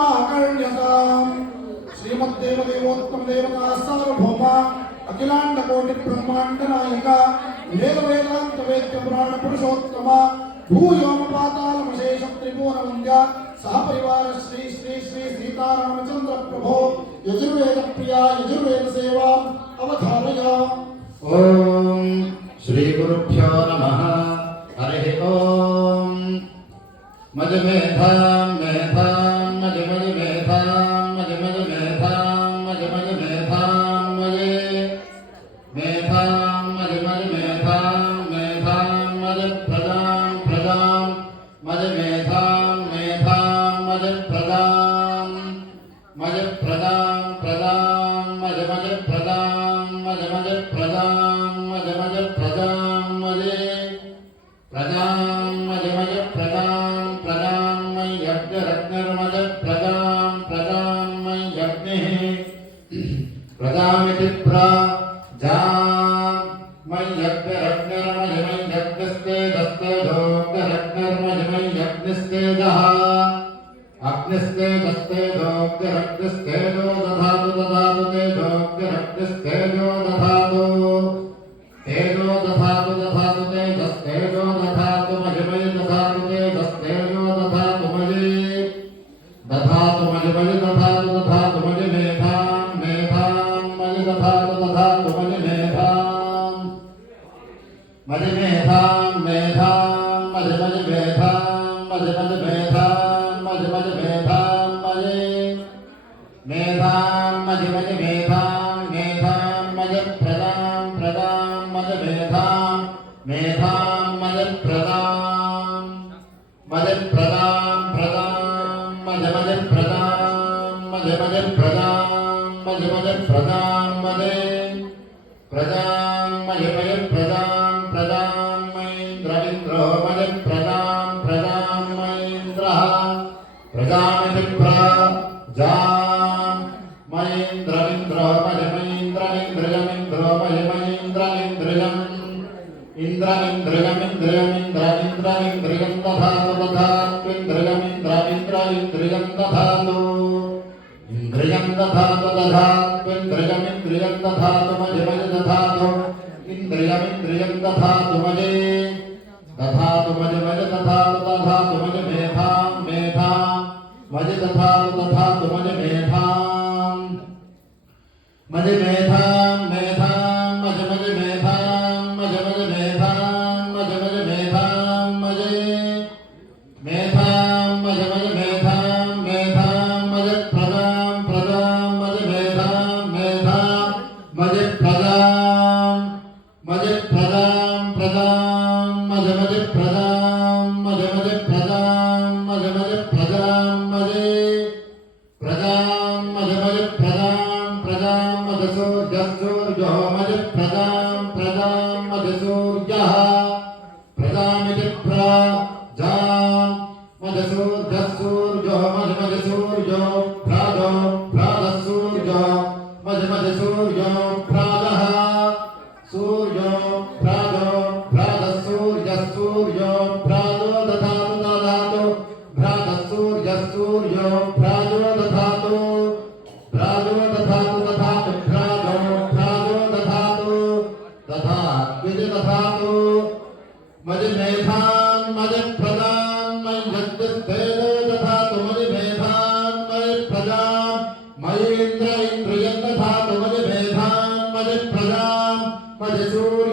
समाकर्ण्यताम् श्रीमद्देवदेवोत्तम देवता सार्वभौम अखिलांड कोटि ब्रह्मांड नायक वेद वेदांत वेद्य पुराण पुरुषोत्तम भूयोम पाताल मशेष त्रिभुवन वंद्य सह परिवार श्री श्री श्री सीतारामचंद्र प्रभो यजुर्वेद प्रिया यजुर्वेद सेवा अवधारय। ओम श्री गुरुभ्यो नमः। हरि ओम। मज मेधाम मेधाम मज मज मेधाम मज मज मेधाम मज मज मेधाम मजे मेधाम मज मज मेधाम मेधाम मज प्रदाम प्रदाम मज मेधाम मेधाम मज प्रदाम प्रदाम मज मज प्रदाम मज मज प्रदाम मज मज प्रदाम मजे प्रदाम मज मज प्रदाम प्रदाम मय यज्ञ रत्नर्मज प्रदाम प्रदाम मय यज्ञः प्रदामिति प्रजाम मय यज्ञ रत्नर्मज मय यज्ञस्ते दस्ते दोग्ध रत्नर्मज मय यज्ञस्ते दः अग्निस्ते दस्ते दोग्ध रत्नस्ते दो दधातु दधातु ते दोग्ध रत्नस्ते दो दधातु तेजो दधातु दधातु ते दस्तेजो दधातु मजमय दधातु ते दस्तेजो दधातु मजे दधातु मजमय दधातु दधातु मज मेधाम मेधाम मज दधातु दधातु मज मेधाम मज मेधाम मेधाम मज मज मेधाम मज मज मेधाम मज मज मेधाम मजे मेधाम मज मज मेधाम मेधाम मज प्रदाम प्रदाम मज मेधाम मेधाम मज प्रदाम प्रदाम मज मज प्रदाम मज मज प्रदाम मज मज प्रदाम मजे प्रदाम मज मज प्रदाम प्रदाम मयेन्द्र इंद्रो मज प्रदाम प्रदाम मयेन्द्रः प्रजामिति प्रजाम मयेन्द्र इंद्रो मज मयेन्द्र इंद्रजमिन्द्रो मज मयेन्द्र इंद्रजम् इन्द्रमिन्द्रियं दधातु दधात्विन्द्रियमिन्द्रमिन्द्रियं दधातु इन्द्रियं दधातु दधात्विन्द्रियमिन्द्रियं दधातु मज मज दधातु इन्द्रियमिन्द्रियं दधातु मजे दधातु मज मज दधातु दधातु मज मेधाम मेधाम मज दधातु दधातु मज मेधाम मज मेधाम मेधाम मज मज मेधाम मज मज मेधाम मज मज मेधाम मजे मेधाम मज मज मेधाम मेधाम मज प्रदाम प्रदाम मज मेधाम मेधाम मज प्रदाम प्रदाम मज मज प्रदाम मज मज प्रदाम मज मज प्रदाम मजे प्रदाम मज मज प्रदाम प्रदाम मज सूर्यो मज प्रदाम प्रदाम मज सूर्यः प्रदामिति प्रजाम मज सूर्यो मज मज सूर्यो प्राजो प्राजः सूर्यो मज मज सूर्यो प्राजः सूर्यो प्राजो प्राजः सूर्यः सूर्यो प्राजो दधातु दधातु प्राजः सूर्यः सूर्यो प्राजो दधातु प्राजो दधातु दधातु प्राजो प्राजो दधातु दधात्विति दधातु मज मेधाम मज प्रदाम मय यज्ञस्ते दधातु मज मेधाम मय प्रदाम मयेन्द्र इंद्रियं दधातु मज मेधाम मज प्रदाम मज सूर्य